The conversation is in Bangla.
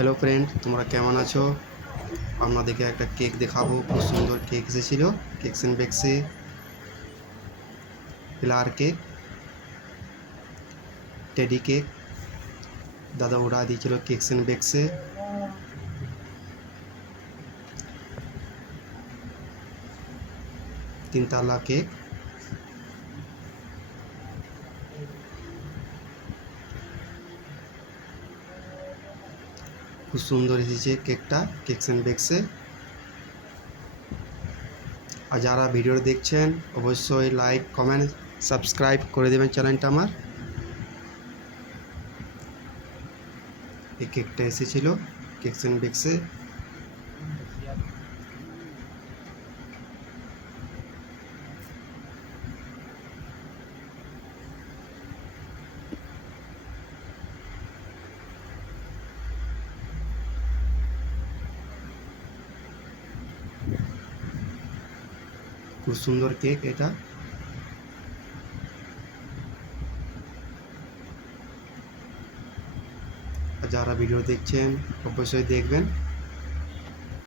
হ্যালো ফ্রেন্ড, তোমরা কেমন আছো? আপনাদেরকে একটা কেক দেখাবো। খুব সুন্দর কেক এসেছিল cakes and bakes. Flower cake, teddy cake দাদা ওরা দিয়েছিল কেকস এন্ড বেকসে। তিনতলা কেক, খুব সুন্দর এসেছে কেকটা কেকস এন্ড বেকসে। আর যারা ভিডিও দেখছেন অবশ্যই লাইক কমেন্ট সাবস্ক্রাইব করে দেবেন চ্যানেলটা আমার। এই কেকটা এসেছিল কেকস এন্ড বেকসে। খুব সুন্দর কেক এটা। আর যারা ভিডিও দেখছেন অবশ্যই দেখবেন।